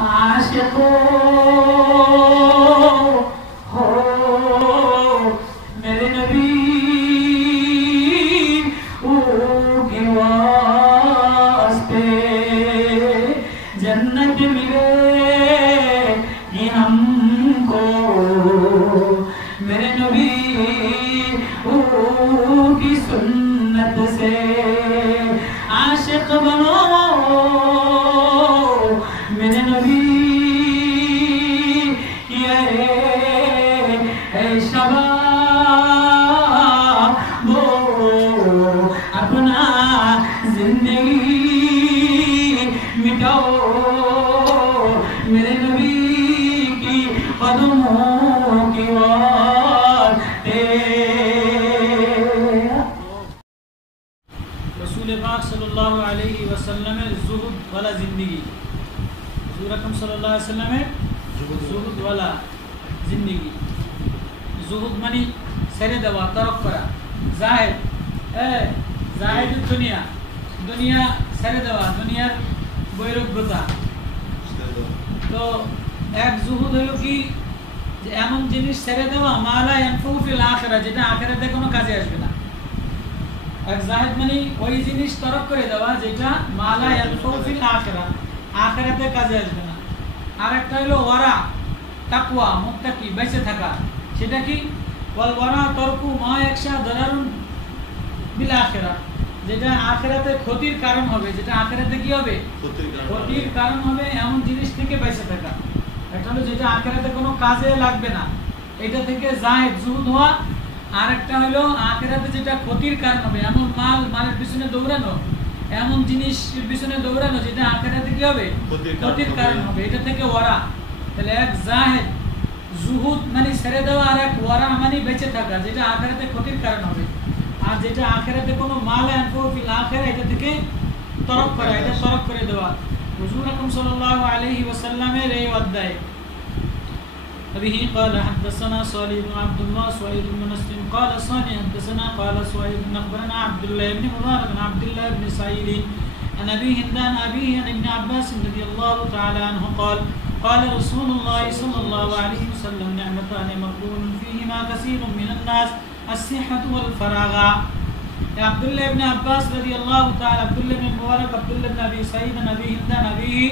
आशिको हो मेरे नबी के वास्ते जन्नत मिलेगी हमको मेरे नबी की सुन्नत से आशिक बनो मेरे नबी ये शबाब वो अपना जिंदगी मिटाओ मेरे नबी की कदमों की वास्ते। रसूल पाक सल्लल्लाहु अलैहि वसल्लम ज़ुहद वाला जिंदगी हुजूर अकरम सल्लल्लाहु अलैहि वसल्लम ज़ुहद वाला जिंदगी ज़ुहद मानी ছেড়ে দেওয়া তরক করা জাহেদ জাহেদ দুনিয়া দুনিয়া ছেড়ে দেওয়া দুনিয়ার বৈরাগ্যতা তো এক জুহুদ হলো কি যে এমন জিনিস ছেড়ে দেওয়া মালা ইয়ানফু ফিল আখিরা যেটা আখিরাতে কোনো কাজে আসবে না। এক জাহেদ মানে ওই জিনিস তরক করে দেওয়া যেটা মালা ইয়ানফু ফিল আখিরা আখিরাতে কাজে আসবে না। আর একটা হলো ওয়ারা তাকওয়া মুত্তাকি বেঁচে থাকা সেটা কি ওয়াল ওয়ারা তরকু মা ইয়াকশা দারারুন বিল আখিরা যেটা আখিরাতে ক্ষতির কারণ হবে যেটা আখিরাতে কি হবে ক্ষতির কারণ হবে এমন জিনিস থেকে বেঁচে থাকা। এটা হলো যেটা আখিরাতে কোনো কাজে লাগবে না এটা থেকে জাহেদ জুহুদ হওয়া। আর একটা হলো আখিরাতে যেটা ক্ষতির কারণ হবে এমন মালের পিছনে দৌড়ানো এমন জিনিসের পিছনে দৌড়ানো যেটা আখিরাতে কি হবে ক্ষতির কারণ হবে এটা থেকে ওয়ারা। তাহলে এক জাহেদ জুহুদ মানে ছেড়ে দেওয়া আর এক ওয়ারা মানে বেঁচে থাকা যেটা আখিরাতে ক্ষতির কারণ হবে আর যেটা আখিরাতে কোনো মাল আনফু ফিল আখিরা এটা থেকে তরক করা এটা তরক করে দেওয়া। হুজুর আকরাম সাল্লাল্লাহু আলাইহি ওয়াসাল্লামের এই অধ্যায় أبيه قال حدثنا صالح بن عبد الله سعيد بن مسلم قال صالح حدثنا قال سعيد بن أخبرنا عبد الله بن مبارك بن عبد الله بن سعيد عن أبيه عن أبيه عن ابن عباس رضي الله تعالى عنه قال قال رسول الله صلى الله عليه وسلم نعمتان مغبون فيهما كثير من الناس الصحة والفراغ। عبد الله بن عباس رضي الله تعالى عبد الله بن مبارك عبد الله بن أبي سعيد عن أبيه عن أبيه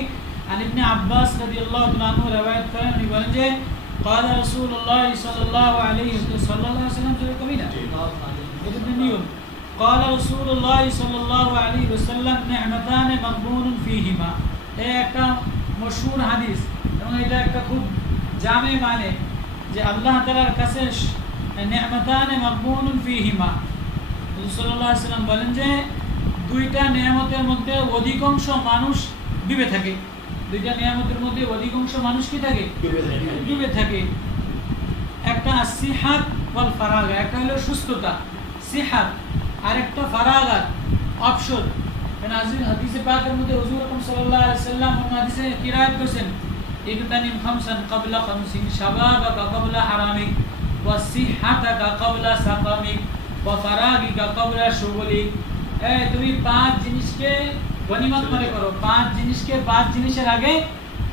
عن ابن عباس رضي الله عنه رواية করেন উনি বলেন যে قال رسول الله صلى الله عليه وسلم قال رسول الله صلى الله عليه وسلم نعمتان مغبون فيهما এই একটা মশহুর হাদিস এবং এটা একটা খুব জামে মানে যে আল্লাহ তাআলার কাছে নিয়ামতান মাগবুনুন ফীহিমা রাসূল সাল্লাল্লাহু আলাইহি ওয়াসাল্লাম বলেন যে দুইটা নিয়ামতের মধ্যে অধিকাংশ মানুষ ডুবে থাকে দুইটা নিয়ামতের মধ্যে অধিকাংশ মানুষ কি থাকে ডুবে থাকে। একটা সিহাত ওয়াল ফারাগ একটা হলো সুস্থতা সিহাত আর একটা ফারাগাত অবসর। নাযিল হাদিসে পাকের মধ্যে হুজুর আকরাম সাল্লাল্লাহু আলাইহি ওয়াসাল্লাম হাদিসে কিরাত করেছেন ইবতানিম খামসান ক্বাবলা খামসিন শাবাবাকা ক্বাবলা হারামিক ওয়া সিহাতাকা ক্বাবলা সাকামিক ওয়া ফারাগিকা ক্বাবলা শুগুলিক। তুমি পাঁচ জিনিসকে গনিমত মনে করো পাঁচ জিনিসকে পাঁচ জিনিসের আগে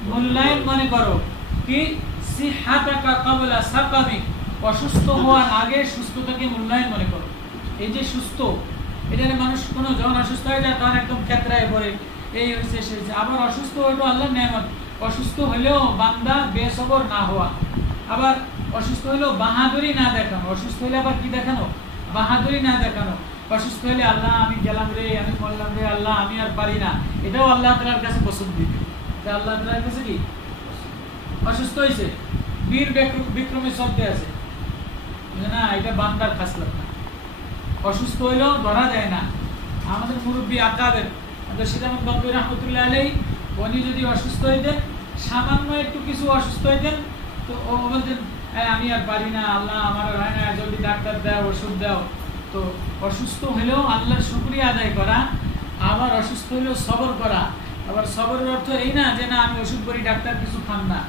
মূল্যায়ন মনে করো কি সিহাতাকা ক্বাবলা সাকামিক অসুস্থ হওয়ার আগে সুস্থতাকে মূল্যায়ন মনে করো। এই যে সুস্থ এটার মানুষ কোনো যখন অসুস্থ হয়ে যায় তখন একদম ক্ষেত্রায় পড়ে এই হচ্ছে সে আবার অসুস্থ হলো আল্লাহর নেয়ামত অসুস্থ হলেও বান্দা বেসবর না হওয়া আবার অসুস্থ হলেও বাহাদুরি না দেখানো অসুস্থ হলে আবার কি দেখানো বাহাদুরি না দেখানো অসুস্থ হলে আল্লাহ আমি গেলাম রে আমি বললাম রে আল্লাহ আমি আর পারি না এটাও আল্লাহ তাআলার কাছে পছন্দ দিবে যে আল্লাহ তাআলার কাছে কি অসুস্থ হয়েছে বীর বিক্রমী শব্দে আছে না এটা বান্দার খাসলত না অসুস্থ হইলেও ধরা যায় না। আমাদের মুরব্বী আকাবের সিদ্ধান্ত বকরি রহমতুল্লাহ আলাইহি উনি যদি অসুস্থ হইতেন সামান্য একটু কিছু অসুস্থ হইতেন তো ও বলতেন আমি আর পারি না আল্লাহ আমার হয় না যদি ডাক্তার দাও ওষুধ দাও। তো অসুস্থ হলেও আল্লাহর শুকরিয়া আদায় করা আবার অসুস্থ হলেও সবর করা আবার সবরের অর্থ এই না যে না আমি ওষুধ করি ডাক্তার কিছু খান না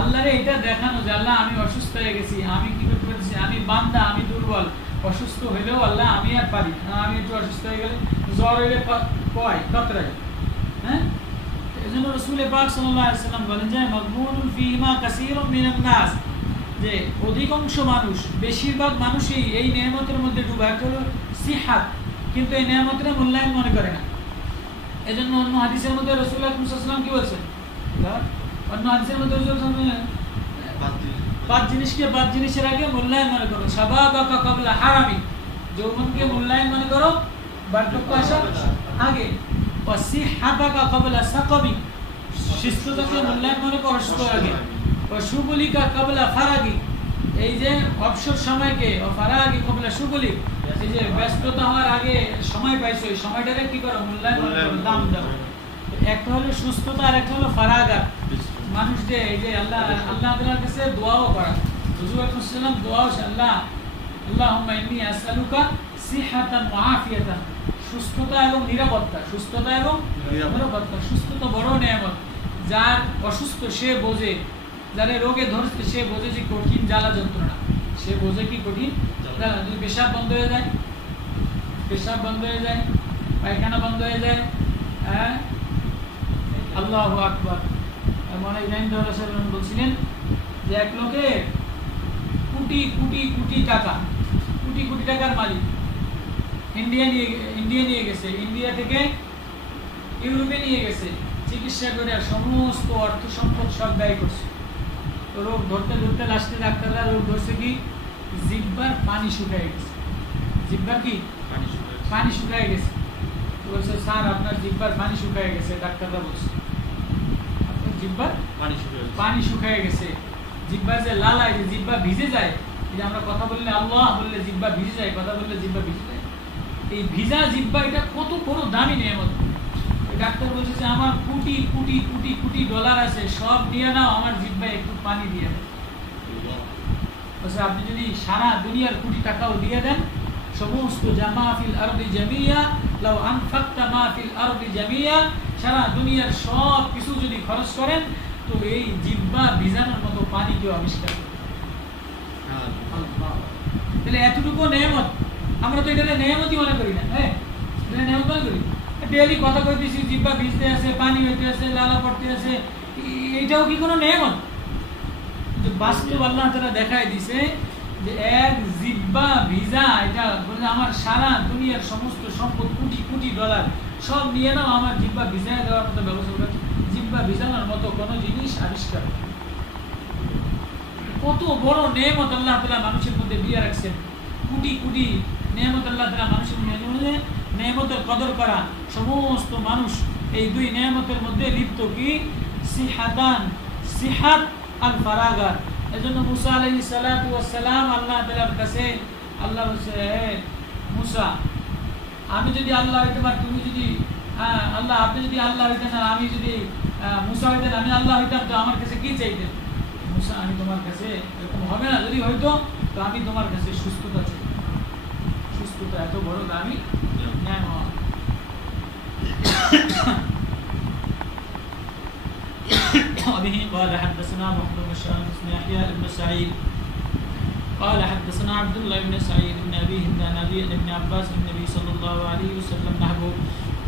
আল্লাহরে এটা দেখানো যে আল্লাহ আমি অসুস্থ হয়ে গেছি আমি কি করতে পারছি আমি বান্দা আমি দুর্বল অসুস্থ হইলেও আল্লাহ আমি আর পারি আমি একটু অসুস্থ হয়ে গেলে জ্বর হইলে কয় কতরাই হ্যাঁ এজন্য রাসূল পাক সাল্লাল্লাহু আলাইহি ওয়াসাল্লাম বলেন যে মাগবুনুন ফীমা কাসীরুম মিনান নাস, যে অধিকাংশ মানুষ, বেশিরভাগ মানুষই এই নেয়ামতের মধ্যে ডুবা। একটা হলো সিহাত, কিন্তু এই নেয়ামতের মূল্যায়ন মনে করে না। এজন্য অন্য হাদিসের মধ্যে রাসূলুল্লাহ সাল্লাল্লাহু আলাইহি ওয়াসাল্লাম কি বলেছেন, অন্য হাদিসের মধ্যে পাঁচ জিনিসের আগে মূল্যায়ন মনে করো। শাবাবাকা ক্বাবলা হারামি, যৌবনকে মূল্যায়ন মনে করো বার্ধক্য আসার আগে। ওয়াসিহাতাকা ক্বাবলা সাকামি, সুস্থতাকে মূল্যায়ন মনে করো অসুস্থতার আগে। ওয়াশুগুলিকা ক্বাবলা ফারাগি, এই যে অবসর সময়কে, ফারাগি ক্বাবলা শুগুলি, এই যে ব্যস্ততা হওয়ার আগে সময় পাইছো, এই সময়টাকে কি করো মূল্যায়ন মনে করো, দাম দাও। একটা হলো সুস্থতা আর একটা হলো ফারাগা। মানুষ যে এই যে আল্লাহ তাআলার কাছে দোয়াও করা, হুজুর আকরাম সাল্লাল্লাহু আলাইহি ওয়াসাল্লাম দোয়াও আল্লাহ আল্লাহুম্মা ইন্নী আসআলুকা সিহাতান ওয়া আফিয়াতান, সুস্থতা এবং নিরাপত্তা। সুস্থতা এবং নিরাপত্তা, সুস্থতা বড় নিয়ামত। যার অসুস্থ সে বোঝে, যারা রোগে ধরছে সে বোঝে যে কঠিন জ্বালা যন্ত্রণা, সে বোঝে কি কঠিন জ্বালা। যদি পেশাব বন্ধ হয়ে যায়, পায়খানা বন্ধ হয়ে যায়, হ্যাঁ আল্লাহু আকবার। মনে বলছিলেন যে এক লোকে কোটি কোটি টাকার মালিক, ইন্ডিয়া নিয়ে গেছে, ইন্ডিয়া থেকে ইউরোপে নিয়ে গেছে, চিকিৎসা করে সমস্ত অর্থ সম্পদ সব ব্যয় করছে। তো রোগ ধরতে লাস্টে ডাক্তাররা রোগ ধরছে কি, জিহ্বার পানি শুকায় গেছে। জিহ্বার কি পানি শুকায় গেছে। বলছে স্যার আপনার জিহ্বার পানি শুকায় গেছে। ডাক্তাররা বলছে আপনার জিহ্বার পানি শুকায় গেছে। জিহ্বা যে লালায়, যে জিহ্বা ভিজে যায়, এই যে আমরা কথা বললে আল্লাহ বললে জিহ্বা ভিজে যায়, কথা বললে জিহ্বা ভিজে যায়, এই ভিজা জিহ্বা এটা কত বড় দামি নিয়ামত। ডাক্তার বলছে যে আমার কোটি ডলার আছে, সব দিয়ে নাও, আমার জিহ্বায় একটু পানি দিয়ে দেন। বলছে আপনি যদি সারা দুনিয়ার কোটি টাকাও দিয়ে দেন, সমস্ত জামা ফিল আরদি জামিয়া লাউ আনফাকতা মা ফিল আরদি জামিয়া, সারা দুনিয়ার সব কিছু যদি খরচ করেন, তো এই জিহ্বা ভিজানোর মতো পানি কেউ আবিষ্কার করে। তাহলে এতটুকু নেয়ামত, আমরা তো এটা নেয়ামতই মনে করি না। হ্যাঁ, এটা নেয়ামত মনে করি। ডেইলি কথা কইতেছি, জিহ্বা ভিজতে আছে, পানি হইতে আছে, লালা পড়তে আছে, এইটাও কি কোনো নেয়ামত? বাস্তব আল্লাহ তাআলা দেখাই দিছে যে এক জিহ্বা ভিজা, এটা বলে আমার সারা দুনিয়ার সমস্ত সম্পদ কোটি ডলার সব নিয়ে নাও, আমার জিহ্বা ভিজায় দেওয়ার মতো ব্যবস্থা করে। জিহ্বা ভিজানোর মতো কোনো জিনিস আবিষ্কার, কত বড় নেয়ামত আল্লাহ তাআলা মানুষের মধ্যে দিয়ে রাখছেন। কোটি নেয়ামত আল্লাহ তাআলা মানুষের মধ্যে, নেয়ামতের কদর করা। সমস্ত মানুষ এই দুই নেয়ামতের মধ্যে লিপ্ত, কি সিহাত আল ফারাগা। এজন্য মুসা আলাইহিস সালাতু ওয়াস সালাম আল্লাহ তাআলার কাছে, আল্লাহ বলছে হে মুসা, আমি যদি আল্লাহ হইতে পার, তুমি যদি আল্লাহ, আপনি যদি আল্লাহ হইতেন আর আমি যদি মুসা হইতেন, আমি আল্লাহ হইতাম, তো আমার কাছে কি চাইতেন? মুসা, আমি তোমার কাছে, এরকম হবে না, যদি হইতো তো আমি তোমার কাছে সুস্থতা চাই। সুস্থতা এত বড় দামি নিয়ামত। وبه قال حدثنا محمد بن يحيى بن سعيد قال حدثنا عبد الله بن سعيد بن ابي هند عن ابن عباس بن النبي صلى الله عليه وسلم نحوه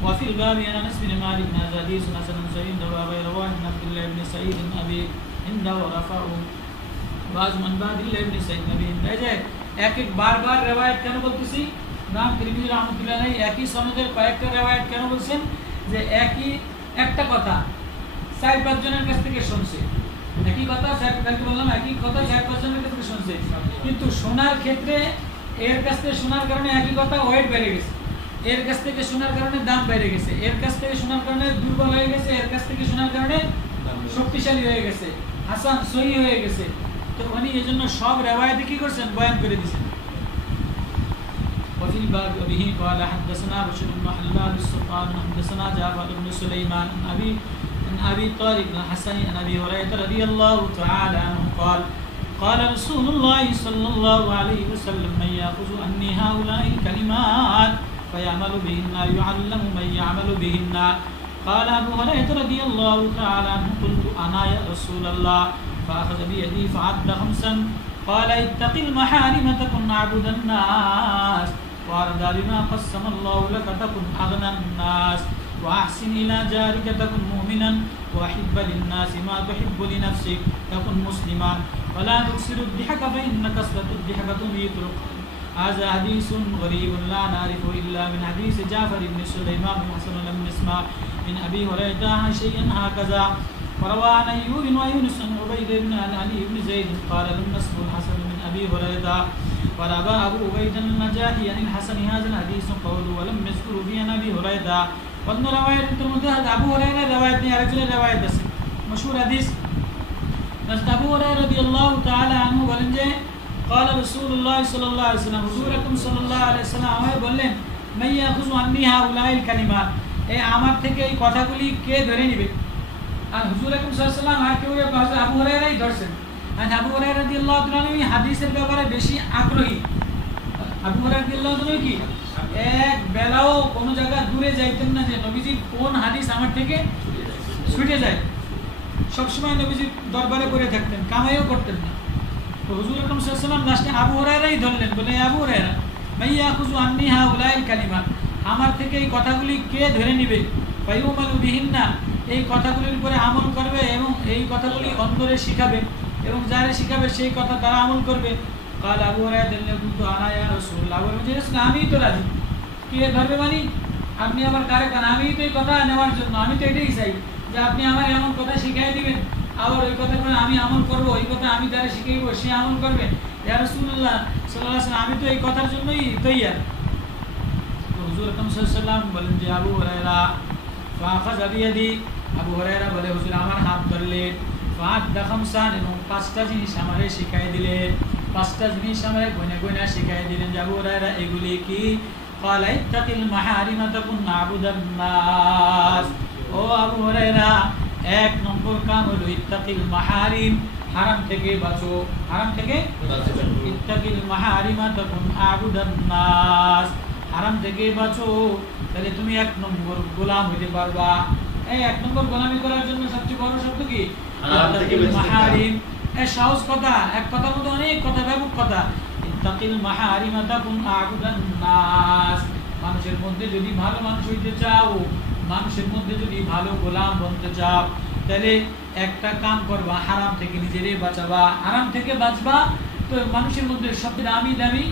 وفي الباب عن انس بن مالك بن حديث حسن سعيد وابي رواه عن عبد الله بن سعيد بن ابي هند ورفعه بعض من بعد الله بن سعيد بن ابي هند। এক বারবার রিওয়ায়াত কেন বলতেছি? ইমাম তিরমিজি রাহমাতুল্লাহ আলাইহি একই সনদের কয়েকটা রিওয়ায়াত কেন বলছেন? যে একটা কথা 4-5 জনের কাছ থেকে শুনছে, একই কথা, কালকে বললাম একই কথা 4-5 জনের কাছ থেকে শুনছে, কিন্তু শোনার ক্ষেত্রে এর কাছ থেকে শোনার কারণে একই কথা ওয়েট বেড়ে গেছে, এর কাছ থেকে শোনার কারণে দাম বেড়ে গেছে, এর কাছ থেকে শোনার কারণে দুর্বল হয়ে গেছে, এর কাছ থেকে শোনার কারণে শক্তিশালী হয়ে গেছে, হাসান সহিহ হয়ে গেছে। তো উনি এজন্য সব রিওয়ায়াতে কি করছেন? বয়ান করে দিয়েছেন। وفي الباب به قال حدثنا بشر بن حلال السلطان حدثنا جعفر بن سليمان عن ابي طارق الحسن عن ابي هريره رضي الله تعالى عنه قال قال رسول الله صلى الله عليه وسلم من ياخذ عني هؤلاء الكلمات فيعمل بهن يعلم من يعمل بهن قال ابو هريره رضي الله تعالى عنه قلت انا يا رسول الله فاخذ بيدي فعد خمسا قال اتق المحارم تكن عبد الناس وارضى بما قسم الله لك تكن اغنى الناس واحسن الى جارك تكن مؤمنا وأحب للناس ما تحب لنفسك تكن مسلما ولا تكسر الضحك فإن كسرة الضحك تميت القلب. هذا حديث غريب لا نعرفه إلا من حديث جعفر بن سليمان بن حسن لم نسمع من أبي هريرة شيئا هكذا. وروى عن أيوب ويونس بن عبيد بن علي بن زيد قال لم نسمع الحسن من أبي هريرة. وروى أبو عبيد النجاحي عن الحسن هذا الحديث قوله ولم يذكر في عن أبي هريرة. অন্য রাওয়ায়াতের মধ্যে আবু হুরায়রার রাওয়ায়াত নিয়ে আরেকজনের রাওয়ায়াত আছে মশহুর হাদিস। আবু হুরায়রা রাদিয়াল্লাহু তাআলা আনহু বলেন যে قال رسول الله صلى الله عليه وسلم হুজুর আকরাম সাল্লাল্লাহু আলাইহি ওয়াসাল্লাম আমায় বললেন মাইয়া খুযু আন্নি হাউলাইল কালিমাত, এই আমার থেকে এই কথাগুলি কে ধরে নেবে। আর হুজুর আকরাম সাল্লাল্লাহু আলাইহি ওয়াসাল্লাম আর কেউ আবু হুরায়রাই ধরছেন। আর আবু হুরায়রা রাদিয়াল্লাহু তাআলা এই হাদিসের ব্যাপারে বেশি আগ্রহী। আবু হুরায়রা রাদিয়াল্লাহু তাআলা কি এক বেলাও কোন জায়গা দূরে যাইতেন না যে নবীজি কোন হাদিস আমার থেকে ছুটে যায়, সবসময় নবীজি দরবারে পড়ে থাকতেন, কামাইও করতেন না। তো হুজুর আকরাম সাল্লাল্লাহু আলাইহি ওয়াসাল্লাম লাস্টে আবু হুরায়রাই ধরলেন, বলে আবু হুরায়রা মাইয়া খুযু আন্নি হাউলাইল কালিমাত, আমার থেকে এই কথাগুলি কে ধরে নেবে, ফায়ুমালু বিহিন্না, এই কথাগুলির উপরে আমল করবে এবং এই কথাগুলি অন্তরে শিখাবে এবং যারা শিখাবে সেই কথা তারা আমল করবে। قال আবু হুরায়রা কিন্তু আনা ইয়া রাসূলুল্লাহ, আমি তো রাজি। কে ধরবে মানে আপনি আবার কারে কান, আমি তো এই কথা নেওয়ার জন্য, আমি তো এটাই চাই যে আপনি আমার এমন কথা শিখাই দিবেন, আবার ওই কথা করে আমি আমল করব, ওই কথা আমি যারা শিখাইব সে আমল করবে। ইয়া রাসূলুল্লাহ সাল্লাল্লাহু আলাইহি ওয়াসাল্লাম, আমি তো এই কথার জন্যই তৈয়ার। তো হুজুর আকরাম সাল্লাল্লাহু আলাইহি ওয়াসাল্লাম বলেন যে আবু হুরায়রা ফাখাযা বিয়াদি, আবু হুরায়রা বলে হুজুর আমার হাত ধরলেন, ফাআদ্দা খামসান, এবং 5টা জিনিস আমারে শিখাই দিলেন, 5টা জিনিস আমারে গুনে গুনে শিখাই দিলেন। যে আবু হুরায়রা এগুলি কি? قال اتقل محارم تكن عبد الناس, ও আবু হুরায়রা 1 নম্বর কাম হলো ইত্তাকিল মাহারিম, হারাম থেকে বাঁচো, হারাম থেকে ইত্তাকিল মাহারিম তাকুন আবুদান নাস, হারাম থেকে বাঁচো, তাহলে তুমি 1 নম্বর গোলাম হতে পারবা। এই 1 নম্বর গোলামি করার জন্য সবচেয়ে বড় শব্দ কি? ইত্তাকিল মাহারিম। এই সহজ কথা, এক কথার মধ্যে অনেক কথা, ব্যাপক কথা। ইত্তাকিল মাহারিম তাকুন আবুদান নাস, মানুষের মধ্যে যদি ভালো মানুষ হইতে চাও, মানুষের মধ্যে যদি ভালো গোলাম বনতে চাও, তাহলে একটা কাম করবা, হারাম থেকে নিজেরে বাঁচাবা। হারাম থেকে বাঁচবা তো মানুষের মধ্যে সবচেয়ে দামি দামি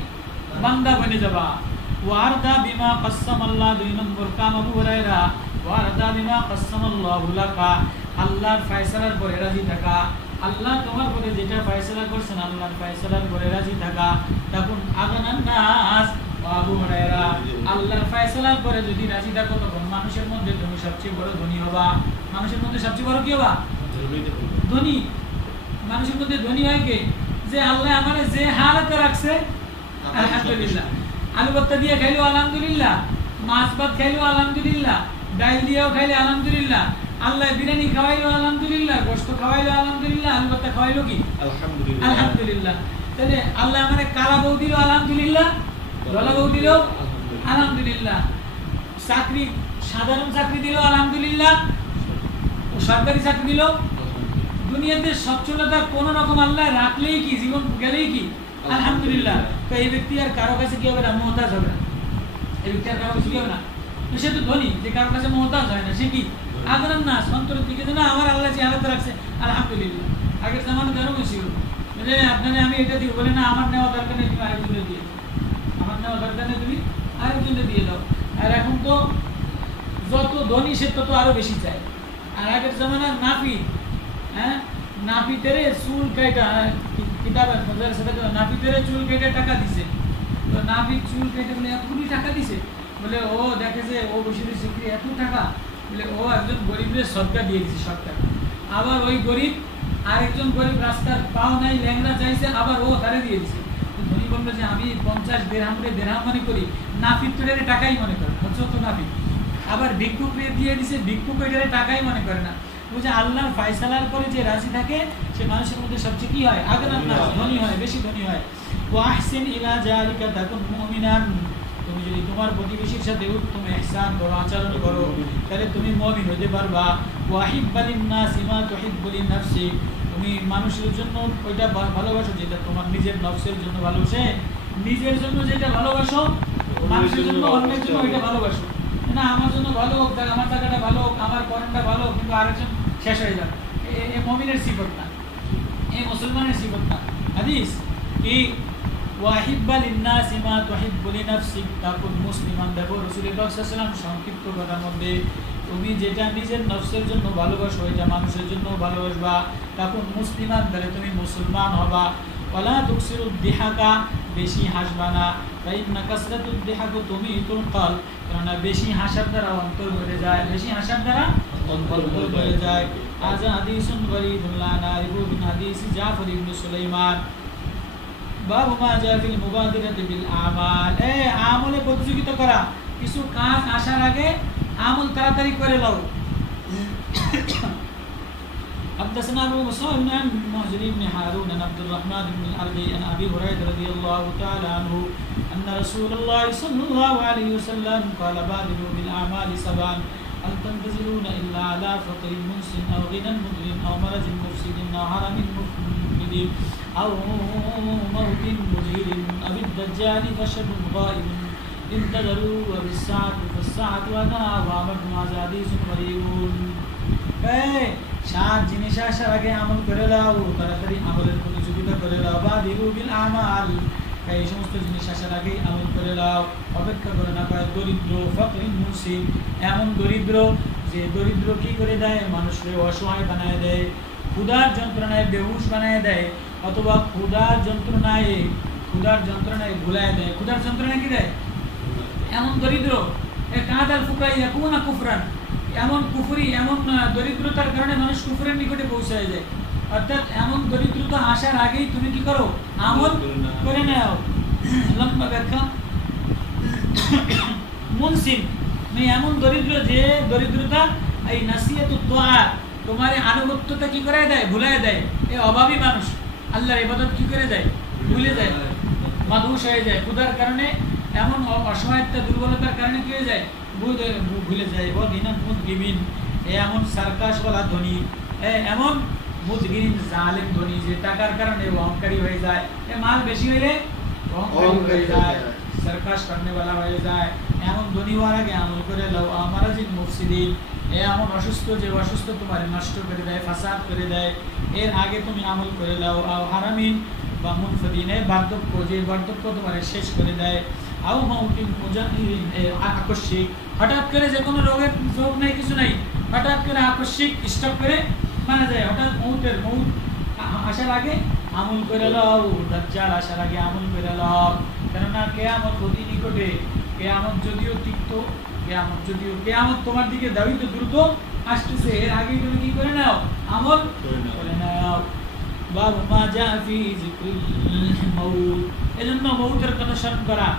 বান্দা বনে যাবা। ওয়ারদা বিমা কাসসামাল্লাহ, 2 নম্বর কাম আবু হুরায়রা, ওয়ারদা বিমা কাসসামাল্লাহু লাকা, আল্লাহর ফয়সালার পরে রাজি থাকা। আল্লাহ তোমার পরে যেটা ফয়সালা করছেন, আল্লাহর ফয়সালার পরে রাজি থাকা। তখন আগানান নাস, আবু হুরায়রা আল্লাহর ফয়সালার পরে যদি রাজি থাকো, তখন মানুষের মধ্যে তুমি সবচেয়ে বড় ধনী হবা। মানুষের মধ্যে সবচেয়ে বড় কি হবা? ধনী। মানুষের মধ্যে ধনী হয় কে? যে আল্লাহ আমারে যে হালাতে রাখছে আলহামদুলিল্লাহ, আলু ভর্তা দিয়ে খাইলো আলহামদুলিল্লাহ, মাছ ভাত খাইলো আলহামদুলিল্লাহ, ডাল দিয়েও খাইলে আলহামদুলিল্লাহ, আল্লাহ বিরিয়ানি খাওয়াইলো আলহামদুলিল্লাহ, গোশত খাওয়াইলো আলহামদুলিল্লাহ, আলু ভর্তা খাওয়াইলো কি আলহামদুলিল্লাহ, আলহামদুলিল্লাহ। তাহলে আল্লাহ আমারে কালা বউ দিল আলহামদুলিল্লাহ, ধলা বউ দিল আলহামদুলিল্লাহ, চাকরি সাধারণ চাকরি দিল আলহামদুলিল্লাহ, সরকারি চাকরি দিল। দুনিয়াতে সচ্ছলতা কোন রকম আল্লাহ রাখলেই কি, জীবন গেলেই কি আলহামদুলিল্লাহ। তো এই ব্যক্তি আর কারো কাছে কি হবে না? মুহতাজ হবে না। এই ব্যক্তি আর কারো কাছে কি হবে না? সে তো ধনী, যে কারো কাছে মুহতাজ হয় না, সে কি আদরান নাস, অন্তরের দিকে না আমার আল্লাহ যে হালাতে রাখছে আলহামদুলিল্লাহ। আগের জামানে ধর্ম ছিল যে আপনাকে আমি এটা দিব, বলে না আমার নেওয়া দরকার নেই, তুমি আরেকজনে দিয়ে দাও, আমার নেওয়া দরকার নেই, তুমি আরেকজনে দিয়ে দাও। আর এখন তো যত ধনী সে তত আরো বেশি চায়। আর আগের জামানার নাপিত, হ্যাঁ, নাপিতেরে চুল কাটা, কিতাবের মজার সাথে নাপিতেরে চুল কেটে টাকা দিছে। তো নাপিত চুল কেটে বলে 1 কোটি টাকা দিছে, বলে ও দেখে যে ও বসে দিচ্ছে এত টাকা, বলে ও একজন গরিবের সদকা দিয়ে দিছে 100 টাকা। আবার ওই গরিব আরেকজন গরিব রাস্তার পাও নাই, ল্যাংড়া চাইছে, আবার ও তারে দিয়ে দিছে। ধনী বললো যে আমি 50 দিরহাম মনে করি, নাপিত তো এটারে টাকাই মনে করে, হচ্ছে তো নাপিত। আবার ভিক্ষুক দিয়ে দিছে, ভিক্ষুক এটারে টাকাই মনে করে না। বুঝে আল্লাহর ফয়সালার পরে যে রাজি থাকে সে মানুষের মধ্যে সবচেয়ে কি হয়? আগানান নাস, ধনী হয়, বেশি ধনী হয়। ওয়া আহসিন ইলা জালিকা তাকুন মুমিনান, তুমি যদি তোমার প্রতিবেশীর সাথে উত্তম ইহসান করো, আচরণ করো, তাহলে তুমি মুমিন হতে পারবা। ওয়া হিব্বালিন নাস মা তুহিব্বু লিনাফসিক, তুমি মানুষের জন্য ওইটা ভালোবাসো যেটা তোমার নিজের নফসের জন্য ভালোবাসে। নিজের জন্য যেটা ভালোবাসো, মানুষের জন্য, অন্যের জন্য ওইটা ভালোবাসো না। আমার জন্য ভালো হোক, আমার টাকাটা ভালো হোক, আমার পয়েন্টটা ভালো হোক, কিন্তু আরেকজন শেষ হয়ে যাবে। এ মুমিনের সিফত না, এ মুসলমানের সিফত না। হাদিস কি ওয়াহিব্বা লিন্নাসি মা তুহিব্বু লিনাফসিক তাকুন মুসলিমান। দেখো রাসূল পাক সাল্লাল্লাহু আলাইহি ওয়াসাল্লাম সংক্ষিপ্ত কথার মধ্যে তুমি যেটা নিজের নফসের জন্য ভালোবাসো এটা মানুষের জন্য ভালোবাসবা, তাকুন মুসলিমান, তাহলে তুমি মুসলমান হবা। ওয়ালা তুকসিরুদ দিহাকা, বেশি হাসবা না। ফাইন্না কাসরাতুদ দিহাকু তুমিতুল কলব, কারণ বেশি হাসার দ্বারা অন্তর ভরে যায়, বেশি হাসার দ্বারা অন্তর ভরে যায়। আযা হাদিসুন গরীবুন লা নারিফু মিন হাদিস জাফর ইবনে সুলাইমান বাবু মা জা ফিল মুবাদিরাতি বিল আমাল। আমলে প্রতিযোগিতা করা, কিছু কাজ আসার আগে আমল তাড়াতাড়ি করে নাও। حدثنا ابو مصعب بن مهاجر بن هارون عن عبد الرحمن بن الارضي عن ابي هريره رضي الله تعالى عنه ان رسول الله صلى الله عليه وسلم قال بادروا بالاعمال سبعا هل تنتظرون الا على فقر منسن او غنى مدلم او مرض مفسد او حرم مفسد او موت مجهر او الدجال فشر غائب انتظروا وبالساعة فالساعة وأنا وأمركم هذا حديث غريب। সাত জিনিস আসার আগে আমল করে নাও, তাড়াতাড়ি আমলের প্রতিযোগিতা করে নাও। বাদিরু বিল আমাল, এই সমস্ত জিনিস আসার আগে আমল করে নাও, অপেক্ষা করে না পায়। দরিদ্র, ফকরিন মুসিব, এমন দরিদ্র যে দরিদ্র কি করে দেয়, মানুষকে অসহায় বানায় দেয়, ক্ষুধার যন্ত্রণায় বেহুশ বানায় দেয়, অথবা ক্ষুধার যন্ত্রণায় ভুলায় দেয়। ক্ষুধার যন্ত্রণায় কি দেয়? এমন দরিদ্র কাদাল ফুকরাই ইয়াকুনা কুফরান, এমন কুফরি, এমন দরিদ্রতার কারণে মানুষ কুফরের নিকটে পৌঁছায় যায়। অর্থাৎ এমন দরিদ্রতা আসার আগেই তুমি কি করো? আমল করে নাও। লম্বা ব্যাখ্যা। মুনসিন মানে এমন দরিদ্র যে দরিদ্রতা এই নাসিয়াতুত তাআত, তোমার আনুগত্যতা কি করে দেয়? ভুলায় দেয়। এই অভাবী মানুষ আল্লাহর ইবাদত কি করে দেয়? ভুলে যায়, মাদহুশ হয়ে যায়। ক্ষুধার কারণে, এমন অসহায়তা দুর্বলতার কারণে কি হয়ে যায়? ভুলে যায়। মুদগিমিন, এমন সার্কাসওয়ালা ধনী, এমন মুদগিমিন জালেম ধনী যে টাকার কারণে অহংকারী হয়ে যায়। মাল বেশি হলে অহংকারী হয়ে যায়, সার্কাস করনেওয়ালা হয়ে যায়। এমন ধনী হওয়ার আগে আমল করে লাও। আমারাজিন মুফসিদিন, এমন অসুস্থ যে অসুস্থ তোমার নষ্ট করে দেয়, ফাসাদ করে দেয়, এর আগে তুমি আমল করে লাও। আও হারামিন বা মুনফাদিন, বার্ধক্য যে বার্ধক্য তোমার শেষ করে দেয়। আও মাউতিন মুজাহিরিন, আকস্মিক, হঠাৎ করে যে কোনো রোগের যোগ নাই, কিছু নাই, হঠাৎ করে আকস্মিক স্টপ করে মারা যায়। হঠাৎ মৌত আসার আগে আমল করে লাও। দাজ্জাল আসার আগে আমল করে লাও, কেননা কিয়ামত অতি নিকটে। কিয়ামত যদিও তিক্ত, কিয়ামত তোমার দিকে দাবিত দ্রুত আসতেছে, এর আগে তুমি কি করে নাও? আমল করে নাও। বাবু মা জা ফি যিকরিল মাউত, এজন্য মৌতের কথা স্মরণ করা।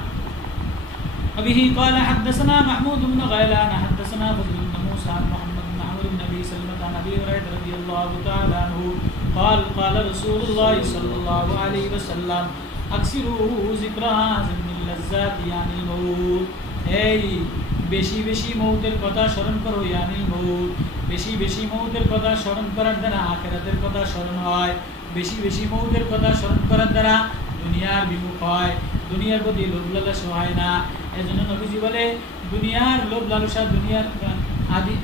وبه قال حدثنا محمود بن غيلان حدثنا فضل بن موسى عن محمد بن عمرو بن ابي سلمة عن ابي هريره رضي الله تعالى عنه قال قال رسول الله صلى الله عليه وسلم اكثروا ذكر هذه اللذات يعني الموت। এই বেশি বেশি মৌতের কথা স্মরণ করো, ইয়ানি মৌত। বেশি বেশি মৌতের কথা স্মরণ করার দ্বারা আখিরাতের কথা স্মরণ হয়। বেশি বেশি মৌতের কথা স্মরণ করার দ্বারা দুনিয়ার বিমুখ হয়, দুনিয়ার প্রতি লোভ লালসা হয় না। এজন্য নবীজি বলে দুনিয়ার লোভ লালসা, দুনিয়ার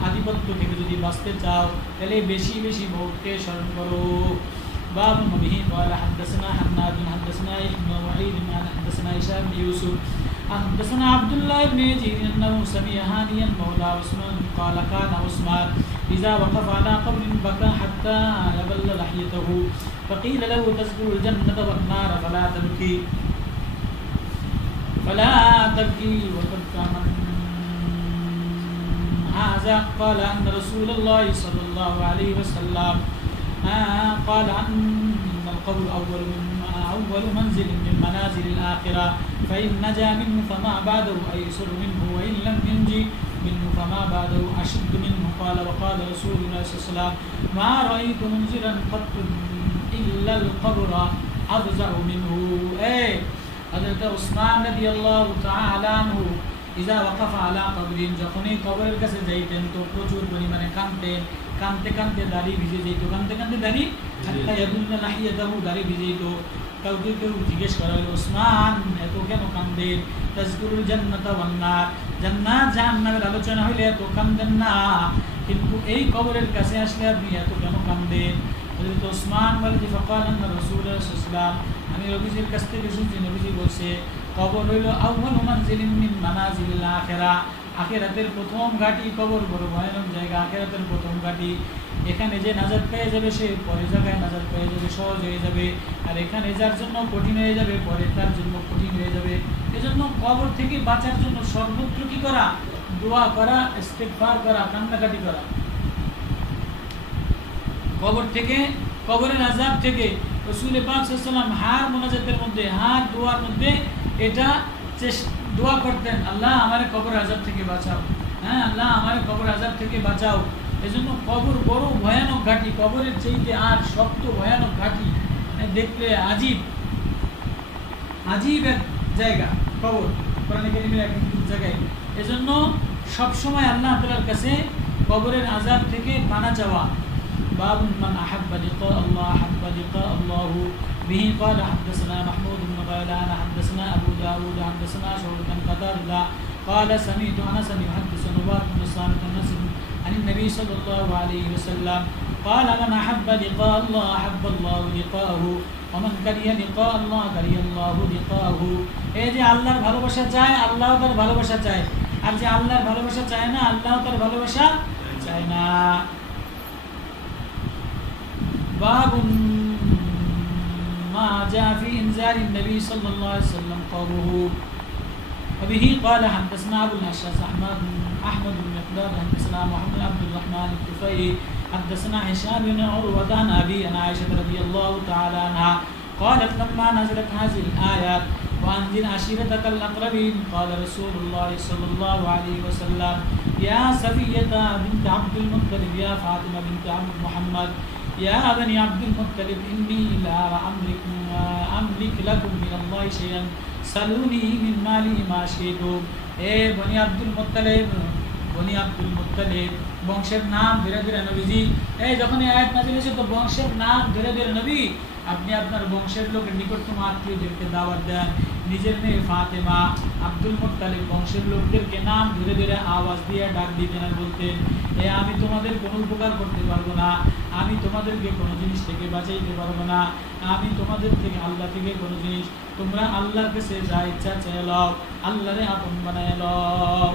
আধিপত্য থেকে যদি বাঁচতে চাও তাহলে বেশি বেশি মৌতকে স্মরণ করো। باب به قال حدثنا حناد حدثنا ابن وعيد حدثنا هشام بن يوسف حدثنا عبد الله بن يزيد انه سمع هانيا مولى عثمان قال كان عثمان اذا وقف على قبر بكى حتى يبل لحيته فقيل له تذكر الجنه والنار فلا تبكي وقد كان هذا قال ان رسول الله صلى الله عليه وسلم قال أن القبر أول منزل من منازل الآخرة فإن نجا منه فما بعده أيسر منه وإن لم ينجي منه فما بعده أشد منه قال وقال رسول الله صلى الله عليه وسلم ما رأيت منزلا قط إلا القبر أفزع منه। حضرت عثمان رضي الله تعالى عنه ইজা ওয়াকাফা আলা কবরিন, যখনই কবরের কাছে যাইতেন তো প্রচুর পরিমাণে কাঁদতেন, কাঁদতে কাঁদতে দাড়ি ভিজে যেত, কাঁদতে কাঁদতে দাড়ি হাত্তা ইয়াবুল্লা লাহিয়াতাহু, দাড়ি ভিজে যেত। কাউকে কেউ জিজ্ঞেস করা হলো, ওসমান এত কেন কান্দেন? তাজকুরুল জান্নাতা ওয়ান নার, জান্নাত জাহান্নামের আলোচনা হইলে এত কান্দেন না, কিন্তু এই কবরের কাছে আসলে আপনি এত কেন কান্দেন? হযরত ওসমান বলে যে ফাকালান রাসূলুল্লাহ সাল্লাল্লাহু আলাইহি ওয়াসাল্লাম, আমি নবীজির কাছ থেকে শুনছি, নবীজি বলছে কবর হইল আউয়ালু মানজিলিন মিন মানাজিলিল আখিরাহ, আখিরাতের প্রথম ঘাঁটি কবর, বড় ভয়ানক জায়গা, আখিরাতের প্রথম ঘাঁটি। এখানে যে নাজাত পেয়ে যাবে সে পরে জায়গায় নাজাত পেয়ে যাবে, সহজ হয়ে যাবে, আর এখানে যার জন্য কঠিন হয়ে যাবে পরে তার জন্য কঠিন হয়ে যাবে। এজন্য কবর থেকে বাঁচার জন্য সর্বত্র কি করা? দোয়া করা, ইস্তেগফার করা, কান্নাকাটি করা। কবর থেকে, কবরের আযাব থেকে রাসূল পাক সাল্লাল্লাহু আলাইহি ওয়াসাল্লাম হার মোনাজাতের মধ্যে, হার দোয়ার মধ্যে এটা দোয়া করতেন, আল্লাহ আমার কবর আযাব থেকে বাঁচাও, হ্যাঁ আল্লাহ আমার কবর আযাব থেকে বাঁচাও। এজন্য কবর বড় ভয়ানক ঘাঁটি, কবরের চাইতে আর শক্ত ভয়ানক ঘাঁটি, দেখলে আজীব আজীব এক জায়গা কবর, কোরআনে কারীমের এক জায়গায়। এজন্য সবসময় আল্লাহ তাআলার কাছে কবরের আযাব থেকে পানা চাওয়া। باب من أحب لقاء الله أحب لقاء الله به قال حدثنا محمود بن غيلان حدثنا أبو داود حدثنا شعبة بن قتادة قال سمعت أنس يحدث نبات بن صامت عن النبي صلى الله عليه وسلم قال من أحب لقاء الله أحب الله لقاءه ومن كره لقاء الله كره الله لقاءه। এই যে আল্লাহর ভালোবাসা চায় আল্লাহ তার ভালোবাসা চায়, আর যে আল্লাহর ভালোবাসা চায় না আল্লাহ তার ভালোবাসা চায় না। باب ما جاء في إنزال النبي صلى الله عليه وسلم قوله وبه قال حدثنا أبو الأشعث أحمد بن مقداد حدثنا محمد عبد الرحمن الطفيلي حدثنا هشام بن عروة عن أبي عن عائشة رضي الله تعالى عنها قالت لما نزلت هذه الآيات وأنذر عشيرتك الأقربين قال رسول الله صلى الله عليه وسلم يا صفية بنت عبد المطلب يا فاطمة بنت عبد محمد يا بني عبد المطلب إني لا أملك لكم من الله شيئا سلوني من مالي ما شئتم। এ বনি আব্দুল মুত্তালিব, বনি আব্দুল মুত্তালিব বংশের নাম ধীরে ধীরে নবীজি, এই যখন এই আয়াত নাযিল হয়েছে তো বংশের নাম ধীরে ধীরে নবী আপনি আপনার বংশের লোকের নিকটতম আত্মীয়দেরকে দাওয়াত দেন। নিজের মেয়ে ফাতেমা, আব্দুল মুত্তালিব বংশের লোকদেরকে নাম ধীরে ধীরে আওয়াজ দিয়ে ডাক দিতেন আর বলতেন, আমি তোমাদের কোনো উপকার করতে পারবো না, আমি তোমাদেরকে কোনো জিনিস থেকে বাঁচাইতে পারবো না, আমি তোমাদের থেকে আল্লাহ থেকে কোনো জিনিস, তোমরা আল্লাহর কাছে যা ইচ্ছা চেয়ে লও, আল্লাহরে আপন বানায় লও।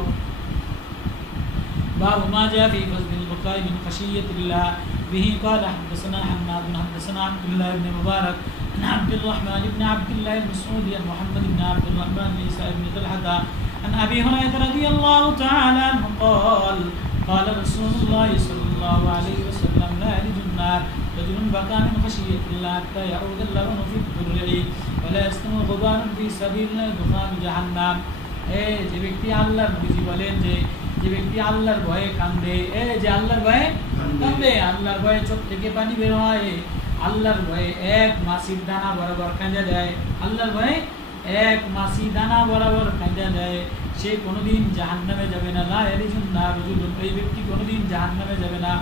باب ما جاء في فضل البكاء من خشية الله به قال حدثنا حماد بن حدثنا عبد الله بن مبارك عن عبد الرحمن بن عبد الله المسعودي عن محمد بن عبد الرحمن بن عيسى بن طلحة عن أبي هريرة رضي الله تعالى عنه قال قال رسول الله صلى الله عليه وسلم لا يلج النار رجل بكى من خشية الله حتى يعود اللبن في الضلع ولا يسكن غبار في سبيل الله دخان جهنم। যে ব্যক্তি আল্লাহর নবীজি বলেন যে ব্যক্তি আল্লাহর ভয়ে কাঁদে, যে আল্লাহর ভয়ে কাঁদে, আল্লাহর ভয়ে চোখ থেকে পানি বের হয়, আল্লাহর ভয়ে এক মাসির দানা বরাবর কাঁদা দেয়, আল্লাহর ভয়ে এক মাসি দানা বরাবর কাঁদা দেয়, সে কোনোদিন জাহান্নামে যাবে না। লা ইয়ালিজুন নার রাজুলুন, এই ব্যক্তি কোনোদিন জাহান্নামে যাবে না।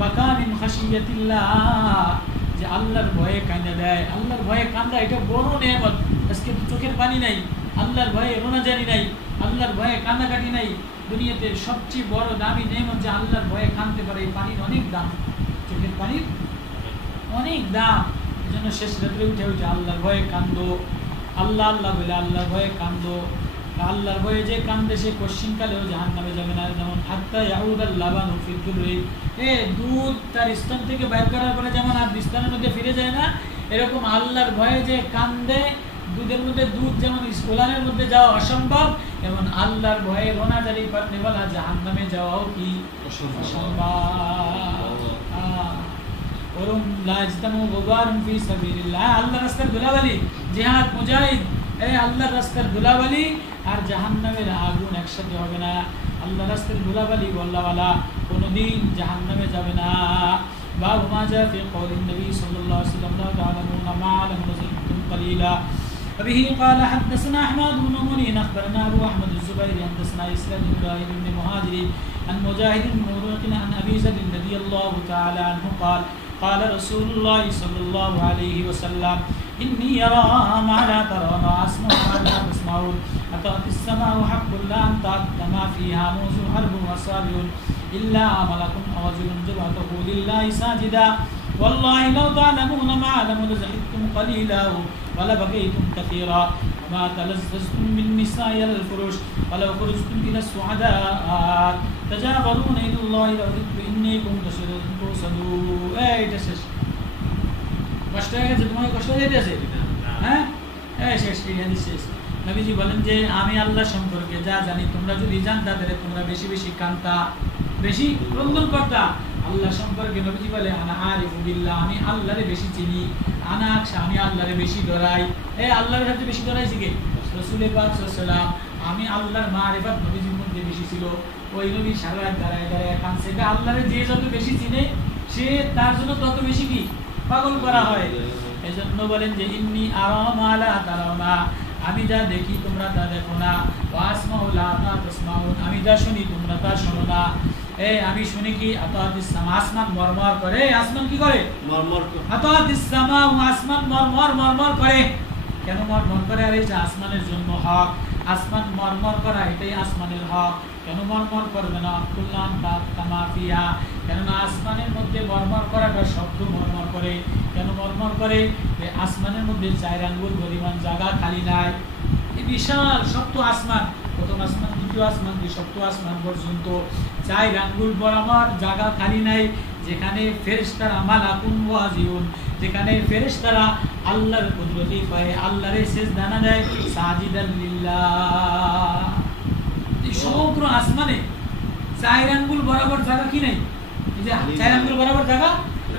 বাকা মিন খাশিয়াতিল্লাহ, যে আল্লাহর ভয়ে কাঁদা দেয়, আল্লাহর ভয়ে কাঁদা এটা বড় নেয়ামত। আজকে তো চোখের পানি নাই, আল্লাহর ভয়ে রোনাজানি নাই, আল্লাহর ভয়ে কান্নাকাটি নাই, দুনিয়াতে সবচেয়ে বড় দামি নেয়ামত যে আল্লাহর ভয়ে কাঁদতে পারে। এই পানির অনেক দাম, চোখের পানির অনেক দাম। এই জন্য শেষ রাত্রে উঠে উঠে আল্লাহর ভয়ে কান্দো, আল্লাহ আল্লাহ বলে আল্লাহর ভয়ে কান্দো। আল্লাহর ভয়ে যে কান্দে সে কোশ্চিনকালেও জাহান্নামে যাবে না। যেমন হাত্তা ইয়াউদাল লাবানু ফি দুররি, দুধ তার স্তন থেকে বের করার পরে যেমন আর স্তনের মধ্যে ফিরে যায় না, এরকম আল্লাহর ভয়ে যে কান্দে, দুধের মধ্যে দুধ যেমন স্কোলানের মধ্যে যাওয়া অসম্ভব, এবং আল্লাহর ভয়ে রোনাজারি করনে वाला জাহান্নামে যাওয়াও কি অসম্ভব। ওরম লাজতামু গুবারুন ফি সাবিলিল্লাহ, আল্লাহর রাস্তার ধুলাবালি, জিহাদ মুজাহিদ, আল্লাহর রাস্তার ধুলাবালি আর জাহান্নামের আগুন একসাথে হবে না। আল্লাহর রাস্তার ধুলাবালি বল্লাওয়ালা কোনোদিন জাহান্নামে যাবে না। বাবু মা জা ফি কওলিন নবী সাল্লাল্লাহু আলাইহি ওয়াসাল্লাম লা তা'লামুনা মা আ'লামু রাজুলুন قليلا وبه قال حدثنا احمد بن منين اخبرنا ابو احمد الزبيري حدثنا اسلام بن ابراهيم بن مهاجر عن مجاهد بن مروق عن ابي ذر رضي الله تعالى عنه قال قال رسول الله صلى الله عليه وسلم إني أرى ما لا ترون وأسمع ما لا تسمعون أتت السماء حق لا أن تأتما فيها موز حرب وصابر إلا ملك أو رجل جبهته لله ساجدا والله لو تعلمون ما أعلم لزهدتم قليلا ولبقيتم كثيرا وما تلذذتم بالنساء إلى الفرش ولو خرجتم إلى السعداء تجابرون إلى الله لوددت إني كنت توصدوا এটা শেষ কষ্ট হয়ে গেছে তোমার কষ্ট হয়ে গেছে হ্যাঁ শেষ শেষ নবীজি বলেন যে আমি আল্লাহ সম্পর্কে যা জানি তোমরা যদি জানতা তাহলে তোমরা বেশি বেশি কান্তা বেশি ক্রন্দন করতা আল্লাহ সম্পর্কে নবীজি বলে আনা আরিফু বিল্লাহ আমি আল্লাহরে বেশি চিনি আনা আখশা আমি আল্লাহরে বেশি ডরাই আল্লাহর সাথে বেশি ডরাইছি কে রাসূল পাক সাল্লাল্লাহু আলাইহি ওয়াসাল্লাম আমি আল্লাহর মারিফাত নবীজির মধ্যে বেশি ছিল ওই নবী সারা রাত দাঁড়ায় দাঁড়ায় কাঁদছে আল্লাহরে যে যত বেশি চিনে সে তার জন্য তত বেশি কি পাগল করা হয় এজন্য বলেন যে ইন্নী আরা মা লা তারাউনা আমি যা দেখি তোমরা তা দেখো না ওয়াসমাউ লা তাসমাউন আমি যা শুনি তোমরা তা শোনো না আমি শুনি কি আতাতিস সামা আসমান মরমর করে আসমান কি করে মরমর করে আতাতিস সামা আসমান মরমর করে কেন মরমর করে আর এটা আসমানের জন্য হক আসমান মরমর করা এটাই আসমানের হক কেন মরমর করবে না কুল্লাম তামাফিয়া কেন না আসমানের মধ্যে মরমর করাটা শব্দ মরমর করে কেন মরমর করে আসমানের মধ্যে 4 আঙ্গুল পরিমাণ জায়গা খালি নাই এই বিশাল শক্ত আসমান প্রথম আসমান দ্বিতীয় আসমান সপ্তম আসমান পর্যন্ত 4 আঙ্গুল বরাবর জায়গা খালি নাই যেখানে ফেরেশতারা মালাকুন ওয়াজিউন যেখানে ফেরেশতারা আল্লাহর কুদরতি পায় আল্লাহরে সিজদা না দেয় সাজিদান লিল্লাহ এই সমগ্র আসমানে 4 আঙ্গুল বরাবর জায়গা কি নাই এই যে 4 আঙ্গুল বরাবর জায়গা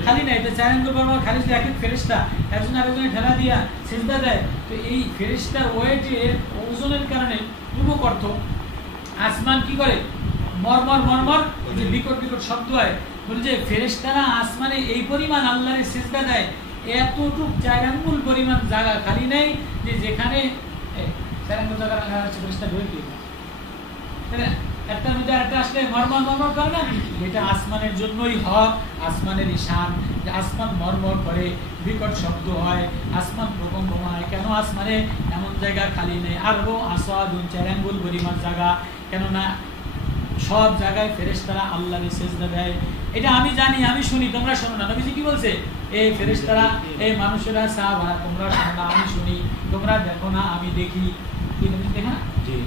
খালি নাই তো 4 আঙ্গুল বরাবর খালি যে এক ফেরেশতা একজন আরেকজনের ঠেলা দিয়া সিজদা দেয় তো এই ফেরেশতার ওয়েটের ওজনের কারণে পূর্বক অর্থ আসমান কি করে মরমর যে বিকট শব্দ হয় বলে যে ফেরেশতারা আসমানে এই পরিমাণ আল্লাহরে সিজদা দেয় এতটুকু 4 আঙ্গুল পরিমাণ জায়গা খালি নেই যে যেখানে 4 আঙ্গুল জায়গা ফেরেশতা ঢুকে একটা মিটার একটা আসলে মরমর করে না এটা আসমানের জন্যই হক আসমানের ঈশান যে আসমান মরমর করে বিকট শব্দ হয় আসমান প্রকম্পন হয় কেন আসমানে এমন জায়গা খালি নেই আরবো আসাদুন 4 আঙ্গুল পরিমাণ জায়গা কেননা সব জায়গায় ফেরেশতারা আল্লাহরে সিজদা দেয় এটা আমি জানি আমি শুনি তোমরা শোনো না নবীজি কি বলছে এই ফেরেশতারা এই মানুষেরা সাহাবা তোমরা শোনো না আমি শুনি তোমরা দেখো না আমি দেখি কি নবীজি দেখা জি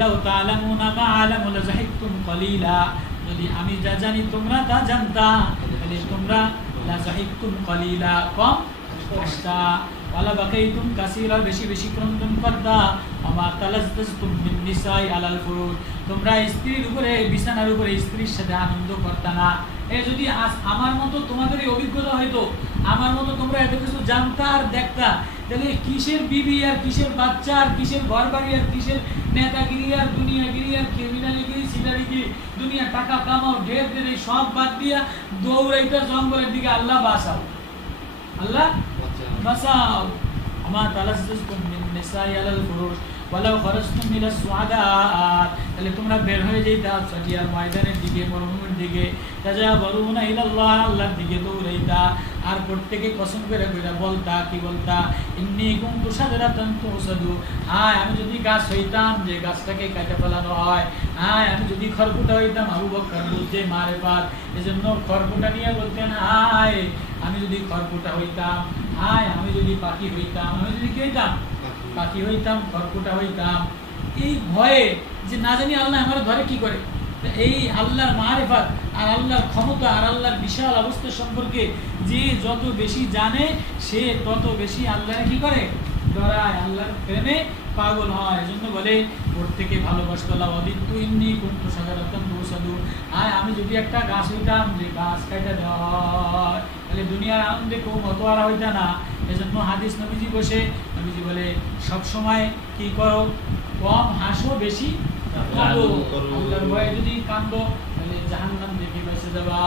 লাউ তাআলামুনা মা আলামু লাযাহিকতুম কলিলা যদি আমি যা জানি তোমরা তা জানতা তাহলে তোমরা লাযাহিকতুম কলিলা কম হাসতা ওয়ালা বাকাইতুম কাসীরা বেশি বেশি ক্রন্দন করতা আমা তালাজ্জাতুম মিন নিসাই আলাল ফুরুজ তোমরা স্ত্রীর উপরে বিছানার উপরে স্ত্রীর সাথে আনন্দ করতা না যদি আমার মতো তোমাদের এই অভিজ্ঞতা হয়তো আমার মতো তোমরা এত কিছু জানতা আর দেখতা তাহলে কিসের বিবি আর কিসের বাচ্চা আর কিসের ঘরবাড়ি আর কিসের নেতাগিরি আর দুনিয়াগিরি আর ক্রিমিনালিগিরি সিটারিগিরি দুনিয়া টাকা কামাও ঢের এই সব বাদ দিয়া দৌড়াইতা জঙ্গলের দিকে আল্লাহ বাঁচাও আল্লাহ বাঁচাও আমার তালাজ্জাতুম মিন নিসাই আলাল ফুরুজ ওয়ালাউ খরাজতুম ইলা সুআদাত তাহলে তোমরা বের হয়ে যাইতা চটিয়ার ময়দানের দিকে মরুভূমির দিকে তাজাবরুনা ইলাল্লাহ আল্লাহর দিকে দৌড়াইতা আর প্রত্যেককে কসম করে বলতা কি বলতা ইন্নী কুনতু শাজারাতান তুসাদু আমি যদি গাছ হইতাম যে গাছটাকে কাটে ফেলানো হয় আমি যদি খড়কুটা হইতাম আবু বকর বুঝে মারে পার এজন্য খড়কুটা নিয়ে বলতেন আমি যদি খড়কুটা হইতাম আমি যদি পাখি হইতাম আমি যদি কি হইতাম পাখি হইতাম খড়কুটা হইতাম এই ভয়ে যে না জানি আল্লাহ আমার ধরে কি করে এই আল্লাহর মারিফাত আর আল্লাহর ক্ষমতা আর আল্লাহর বিশাল অবস্থা সম্পর্কে যে যত বেশি জানে সে তত বেশি আল্লাহরে কি করে ডরায় আল্লাহর প্রেমে পাগল হয় এজন্য বলে প্রত্যেকে ভালোবাসতো আল্লাহ ওয়াদিতু ইন্নী কুনতু শাজারাতান তুসাদু আমি যদি একটা গাছ হইতাম যে গাছ কাটা দেওয়া হয় তাহলে দুনিয়ার আনন্দে কেউ মতোয়ারা হইতা না এজন্য হাদিস নবীজি নবীজি বলে সব সময় কি করো কম হাসো বেশি কাঁদো আল্লাহর ভয়ে যদি কাঁদো তাহলে জাহান্নাম থেকে বেঁচে যাবা